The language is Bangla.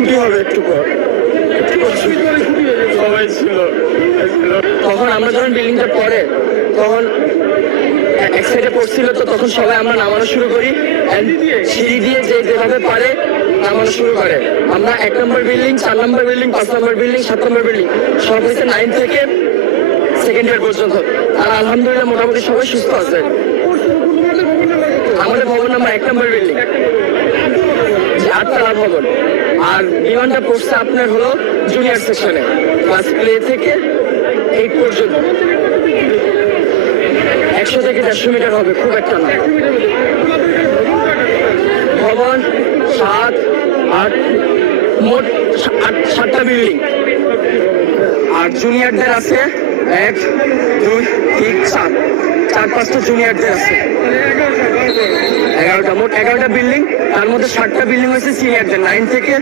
ছুটি হবে একটু পর। সবাই ছিল। তখন আমরা যখন বিল্ডিংটা পড়ে তখন এক সাইডে পড়ছিল, তো তখন সবাই আমরা নামানো শুরু করি, সিঁড়ি দিয়ে যেভাবে পারে নামানো শুরু করে। আমরা 1 নম্বর বিল্ডিং, 4 নম্বর বিল্ডিং, 5 নম্বর বিল্ডিং, 7 নম্বর বিল্ডিং, সব হয়েছে 9 থেকে সেকেন্ড ইয়ার পর্যন্ত। আর আলহামদুলিল্লাহ মোটামুটি সবাই সুস্থ আছে। আমাদের ভবন নাম্বার 1 নম্বর বিল্ডিং, 8তলা ভবন। আর বিমানটা পড়ছে আপনার হলো জুনিয়র সেকশনে, ক্লাস প্লে থেকে 8 পর্যন্ত। 100 থেকে 150 মিটার হবে, খুব একটা না। ভবন 7, 8, মোট 7টা বিল্ডিং। আর জুনিয়রদের আছে 1, 2, 3, 4, 4-5টা জুনিয়রদের আছে। 11টা, মোট 11টা বিল্ডিং। তার মধ্যে 7টা বিল্ডিং হয়েছে সিনিয়রদের, 9 থেকে